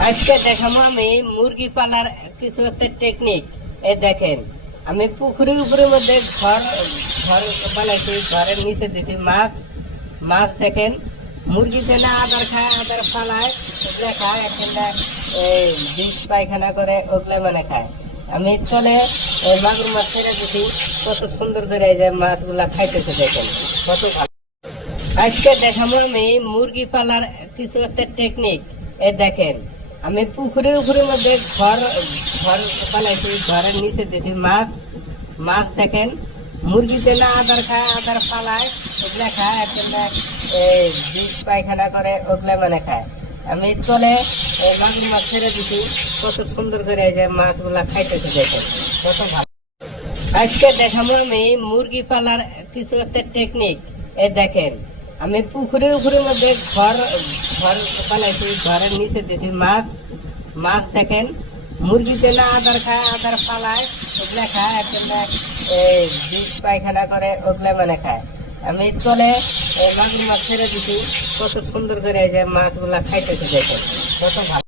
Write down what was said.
আজকে দেখাবো আমি মুরগি পালার কিছু একটা টেকনিক এই দেখেন, আমি পুকুরের উপরের মধ্যে ঘর ঘর বানাইছি, ঘরের নিচে দিছি মাছ। মাছ দেখেন, মুরগি যেন আদার খায়, আদার ফালায় ওগুলা খায় এখানটা বিষ পায়খানা করে, ওগুলো মানে খায়। আমি তলে এই মাগুর মাছ ছেড়ে দিছি, কত সুন্দর করে এই যে মাছগুলা খাইতেছে দেখেন, কত ভালো। আজকে দেখাবো আমি মুরগি পালার কিছু একটা টেকনিক এ দেখেন আমি পুকুরের উপরের মধ্যে ঘর ঘর বানাইছি, ঘরের নিচে দিছি মাছ মাছ দেখেন মুরগি যেন আদার খায়, আদার ফালায় ওগুলা খায় এই বিষ পায়খানা করে, ওগুলা মানে খায়। আমি তলে মাগুর মাছ ছেড়ে দিছি, কত সুন্দর করে যে মাছগুলা খাইতেছে দেখেন, কত ভালো। আজকে দেখাবো আমি মুরগি পালার কিছু একটা টেকনিক এ দেখেন। আমি পুকুরে উপরে মধ্যে ঘর ঘর বানাইছি, ঘরের নিচে দিয়েছি মাছ মাছ দেখেন, মুরগি না আদার খায়, আদার পালায়, ওগুলা খায় এই বিষ পায়খানা করে, ওগুলা মানে খায়। আমি তলে এই মাগুর মাছ ছেড়ে দিছি, কত সুন্দর করে যে মাছগুলা খাইতেছে দেখেন, কত ভালো।